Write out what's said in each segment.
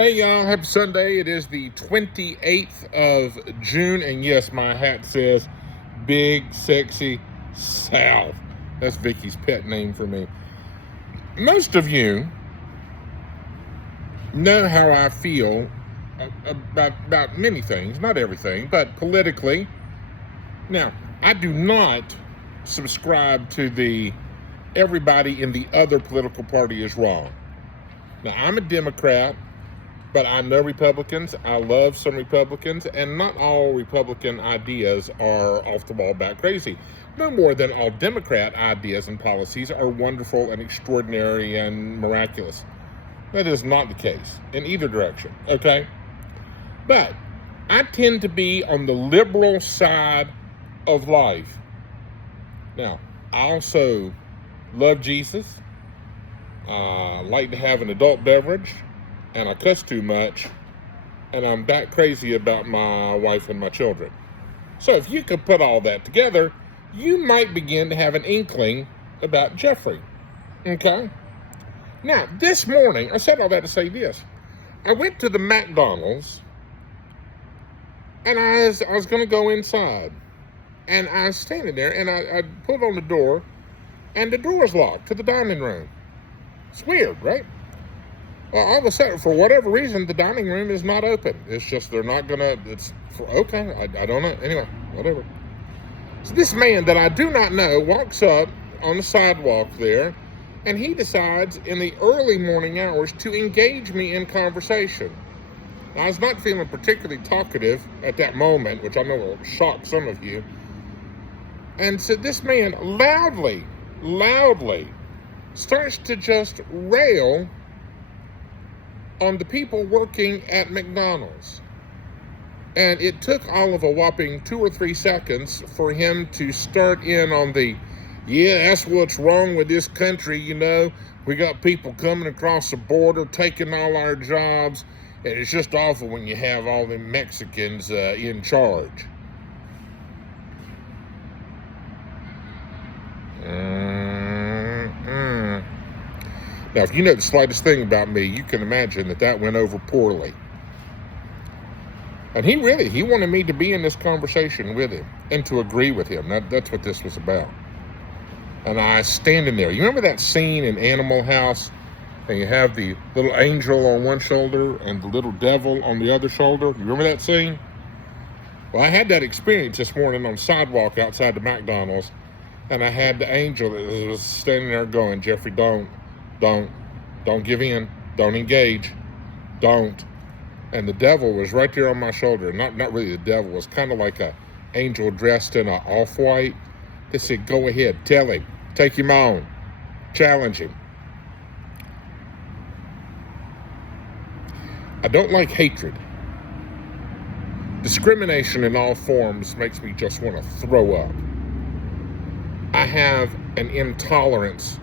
Hey y'all, happy Sunday. It is the 28th of June, and yes, my hat says Big Sexy South. That's Vicky's pet name for me. Most of you know how I feel about many things, not everything, but politically. Now, I do not subscribe to the everybody in the other political party is wrong. Now, I'm a Democrat, but I know Republicans. I love some Republicans, and not all Republican ideas are off the wall bat crazy. No more than all Democrat ideas and policies are wonderful and extraordinary and miraculous. That is not the case in either direction, okay? But I tend to be on the liberal side of life. Now, I also love Jesus. I like to have an adult beverage, and I cuss too much, and I'm that crazy about my wife and my children. So if you could put all that together, you might begin to have an inkling about Jeffrey, okay? Now, this morning, I said all that to say this. I went to the McDonald's, and I was going to go inside, and I was standing there, and I pulled on the door, and the door was locked to the dining room. It's weird, right? Well, all of a sudden, for whatever reason, the dining room is not open. It's just they're not gonna. I don't know. Anyway, whatever. So this man that I do not know walks up on the sidewalk there, and he decides in the early morning hours to engage me in conversation. Now, I was not feeling particularly talkative at that moment, which I know will shock some of you. And so this man loudly starts to just rail on the people working at McDonald's. And it took all of a whopping 2 or 3 seconds for him to start in on that's what's wrong with this country, you know. We got people coming across the border, taking all our jobs, and it's just awful when you have all the Mexicans in charge. Now, if you know the slightest thing about me, you can imagine that went over poorly. And he wanted me to be in this conversation with him and to agree with him. That's what this was about. And I standing there. You remember that scene in Animal House? And you have the little angel on one shoulder and the little devil on the other shoulder. You remember that scene? Well, I had that experience this morning on the sidewalk outside the McDonald's. And I had the angel that was standing there going, Jeffrey, don't give in, don't engage, don't. And the devil was right there on my shoulder. Not really the devil, it was kind of like a angel dressed in an off-white. They said, go ahead, tell him, take him on, challenge him. I don't like hatred. Discrimination in all forms makes me just want to throw up. I have an intolerance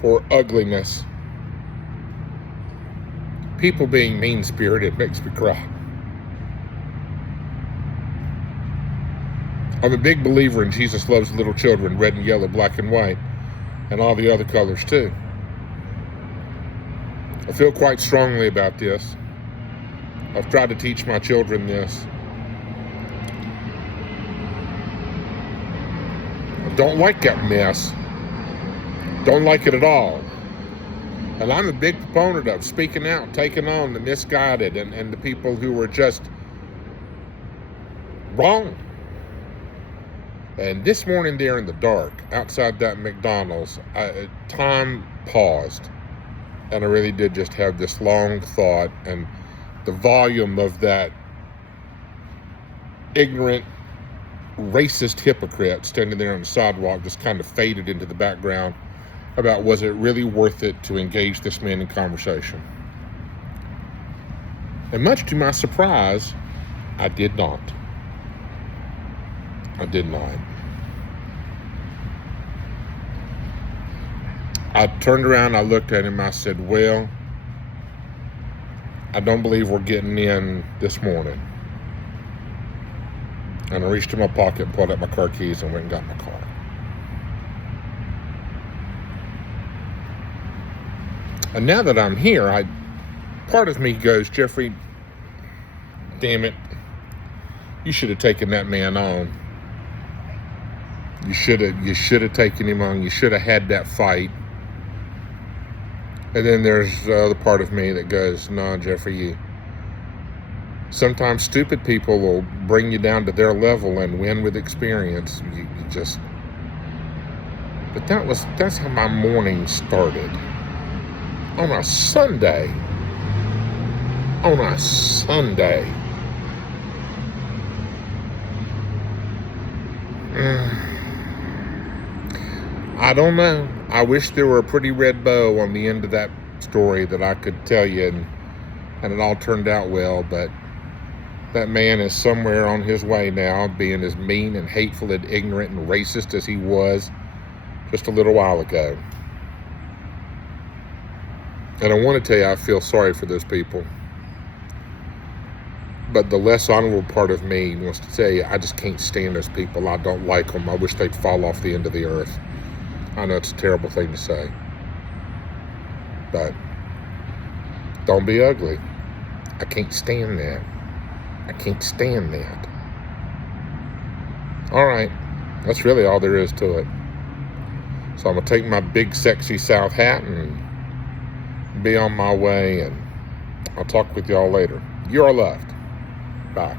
for ugliness. People being mean-spirited makes me cry. I'm a big believer in Jesus loves little children, red and yellow, black and white, and all the other colors too. I feel quite strongly about this. I've tried to teach my children this. I don't like that mess. Don't like it at all. And I'm a big proponent of speaking out, taking on the misguided and the people who were just wrong. And this morning there in the dark, outside that McDonald's, time paused. And I really did just have this long thought, and the volume of that ignorant, racist hypocrite standing there on the sidewalk just kind of faded into the background about, was it really worth it to engage this man in conversation? And much to my surprise, I did not. I did not. I turned around, I looked at him, I said, well, I don't believe we're getting in this morning. And I reached in my pocket and pulled out my car keys and went and got my car. And now that I'm here, part of me goes, Jeffrey, damn it, you should have taken that man on. You should have taken him on. You should have had that fight. And then there's the other part of me that goes, no, Jeffrey, sometimes stupid people will bring you down to their level and win with experience. You just... But that's how my morning started. On a Sunday. I don't know. I wish there were a pretty red bow on the end of that story that I could tell you and it all turned out well, but that man is somewhere on his way now, being as mean and hateful and ignorant and racist as he was just a little while ago. And I want to tell you, I feel sorry for those people. But the less honorable part of me wants to tell you, I just can't stand those people. I don't like them. I wish they'd fall off the end of the earth. I know it's a terrible thing to say. But don't be ugly. I can't stand that. I can't stand that. All right. That's really all there is to it. So I'm going to take my big, sexy South hat and be on my way, and I'll talk with y'all later. You're loved. Bye.